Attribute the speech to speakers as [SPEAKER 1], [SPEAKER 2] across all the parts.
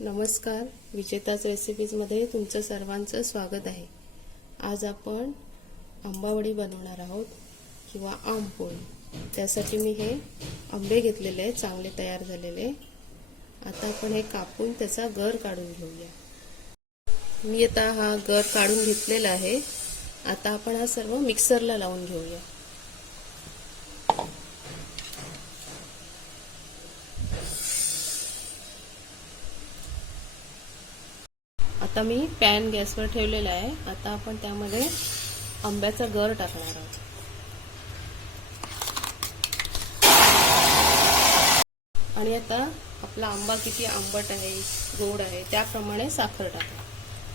[SPEAKER 1] नमस्कार. विजेताच रेसिपीजमध्ये तुमचं सर्वांचं स्वागत आहे. आज आपण आंबावडी बनवणार आहोत किंवा आंबपोळी त्यासाठी मी हे आंबे घेतलेले आहेत चांगले तयार झालेले. आता आपण हे कापून त्याचा गर काढून घेऊया. मी आता हा गर काढून घेतलेला आहे. आता आपण हा सर्व मिक्सरला लावून घेऊया. आता मी पॅन गॅसवर ठेवलेला आहे. आता आपण त्यामध्ये आंब्याचा गर टाकणार आहोत. आणि आता आपला आंबा किती आंबट आहे गोड आहे त्याप्रमाणे साखर टाका.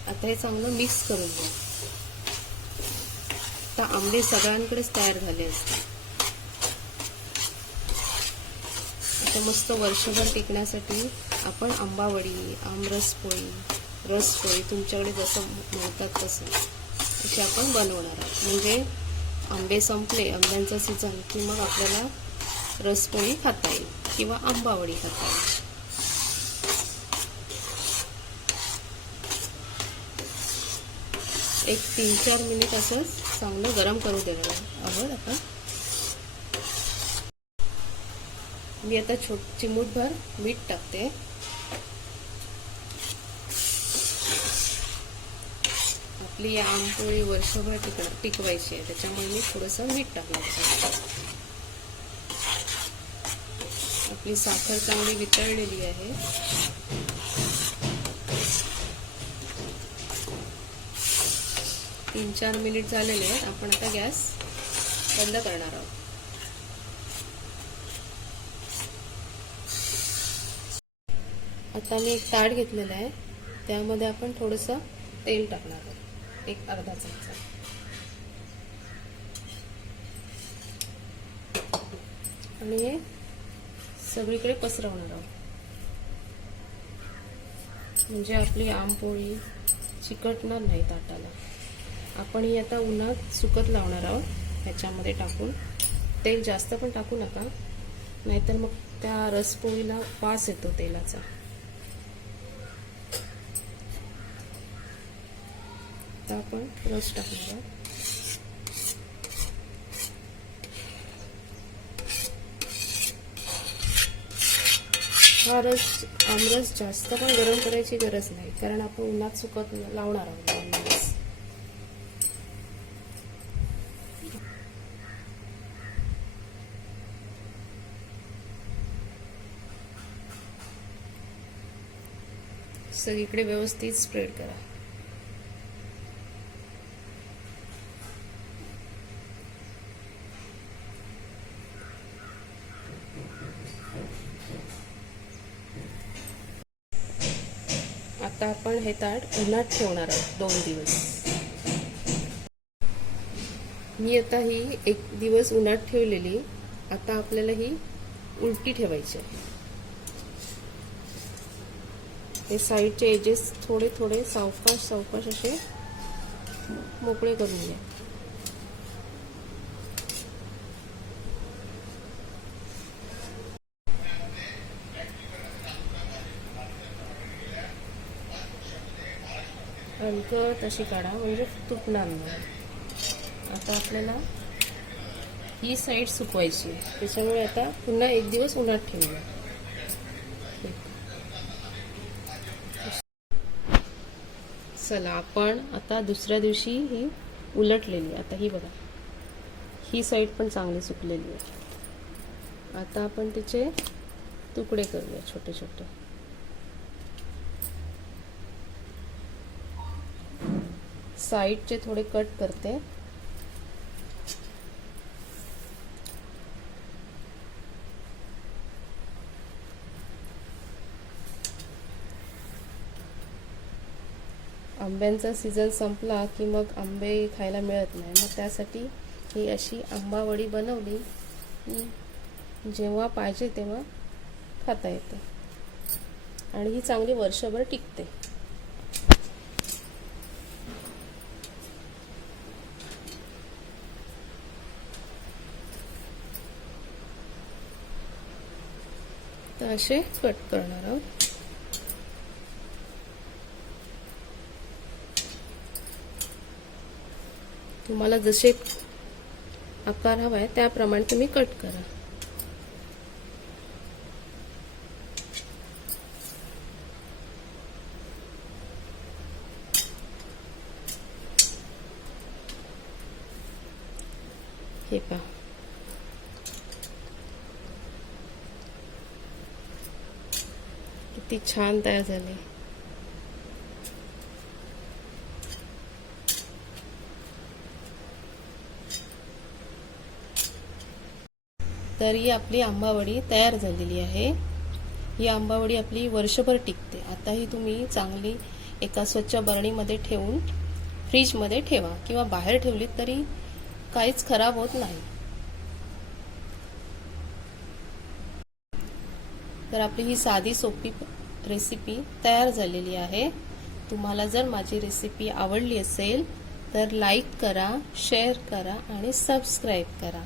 [SPEAKER 1] आता हे चांगलं मिक्स करून घ्या आता आंबे सगळ्यांकडेच तयार झाले असतात आता मस्त वर्षभर टिकण्यासाठी आपण आंबावडी आमरस पोळी रसपोळी तुमच्याकडे जसं म्हणतात तसं. असे आपण बनवणार आहोत. म्हणजे आंबे संपले आंब्यांचा सीझन की मग आपल्याला रसपोळी खाता येईल किंवा आंबावडी खाता येईल. एक तीन चार मिनिट असं चांगलं गरम करू देणार आहोत आपण. मी आता छोट चिमूटभर मीठ टाकते. आपली आंबोळी वर्षभर टिक टिकवायची आहे. त्याच्यामुळे मी थोडंसं मीठ टाकणार आपली साखर चांगली वितळलेली आहे. तीन चार मिनिट झालेले आहेत. आपण आता गॅस बंद करणार आहोत. आता मी एक ताट घेतलेलं आहे. त्यामध्ये आपण थोडंसं तेल टाकणार आहोत. एक अर्धा चमचा. आणि हे सगळीकडे पसरवणार आहोत. म्हणजे आपली आंबपोळी चिकटणार नाही ताटाला. आपण ही आता उन्हात सुकत लावणार आहोत. ह्याच्यामध्ये टाकून. तेल जास्त पण टाकू नका. नाहीतर मग त्या रसपोळीला वास येतो तेलाचा. आता आपण रस टाकणार हा रस आमरस जास्त पण गरम करायची गरज नाही कारण आपण उन्हात सुकत लावणार आहोत आमरस. सगळीकडे व्यवस्थित स्प्रेड करा. आता आपण हे ताट उन्हात ठेवणार आहोत दोन दिवस. मी आता ही एक दिवस उन्हात ठेवलेली आता आपल्याला ही उलटी ठेवायची आहे. हे साईडचे एजेस थोडे थोडे सावकाश सावकाश असे मोकळे करून घ्या. हलकत तशी काढा म्हणजे तुटणार नाही. आता आपल्याला ही साईड सुकवायची. त्याच्यामुळे आता पुन्हा एक दिवस उन्हात ठेवूया. चला आपण आता दुसऱ्या दिवशी ही उलटलेली आता ही बघा. ही साईड पण चांगली सुकलेली आहे. आता आपण तिचे तुकडे करूया छोटे छोटे साईडचे थोडे कट करते. आंब्यांचा सीझन संपला की मग आंबे खायला मिळत नाही. मग त्यासाठी ही अशी आंबावडी बनवली की जेव्हा पाहिजे तेव्हा खाता येते. आणि ही चांगली वर्षभर टिकते. तर असे कट करणार आहोत. तुम्हाला जसे आकार हवा आहे त्याप्रमाणे तुम्ही कट करा. हे पहा. किती छान तयार झाले. तर ही आपली आंबावडी तयार झालेली आहे. ही आंबावडी आपली वर्षभर टिकते. आता ही तुम्ही चांगली एका स्वच्छ बरणीमध्ये ठेवून फ्रीजमध्ये ठेवा किंवा बाहेर ठेवलीत तरी काहीच खराब होत नाही. तर आपली ही साधी सोपी रेसिपी तयार झालेली आहे. तुम्हाला जर माझी रेसिपी आवडली असेल तर लाईक करा शेअर करा आणि सबस्क्राईब करा.